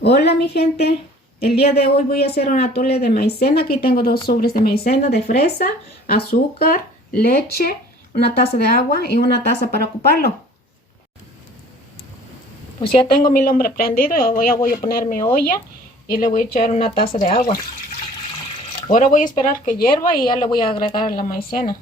Hola mi gente, el día de hoy voy a hacer un atole de maicena. Aquí tengo 2 sobres de maicena de fresa, azúcar, leche, una taza de agua y una taza para ocuparlo. Pues ya tengo mi lumbre prendido y voy a poner mi olla y le voy a echar una taza de agua. Ahora voy a esperar que hierva y ya le voy a agregar la maicena.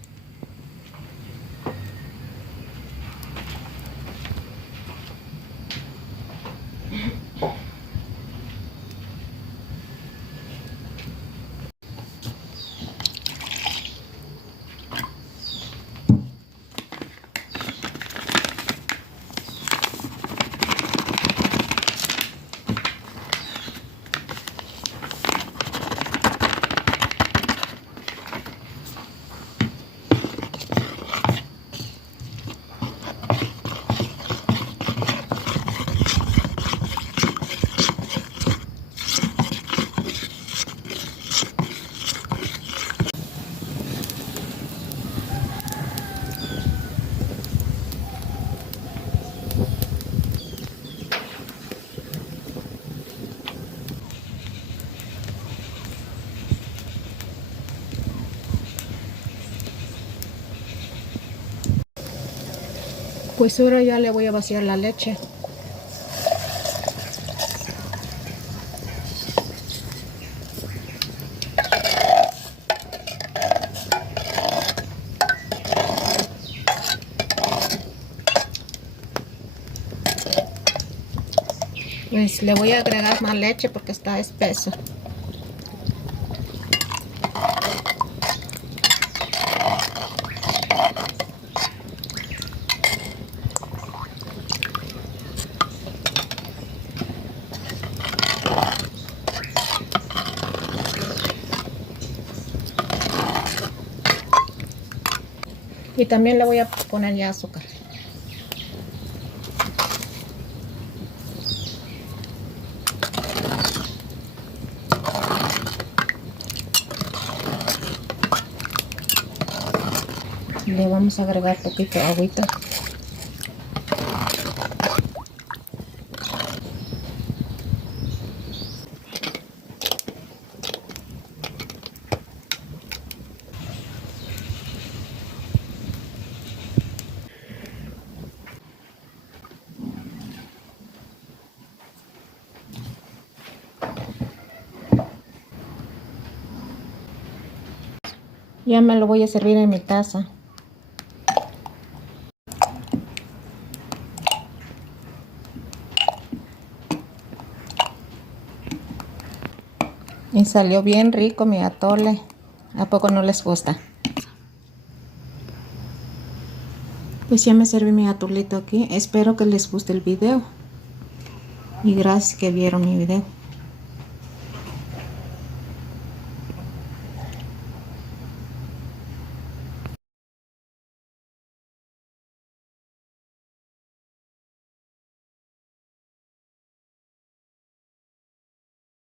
Pues ahora ya le voy a vaciar la leche. Pues le voy a agregar más leche porque está espeso. Y también le voy a poner ya azúcar. Le vamos a agregar poquito de agüita. Ya me lo voy a servir en mi taza. Y salió bien rico mi atole. ¿A poco no les gusta? Pues ya me serví mi atolito aquí. Espero que les guste el video. Y gracias que vieron mi video.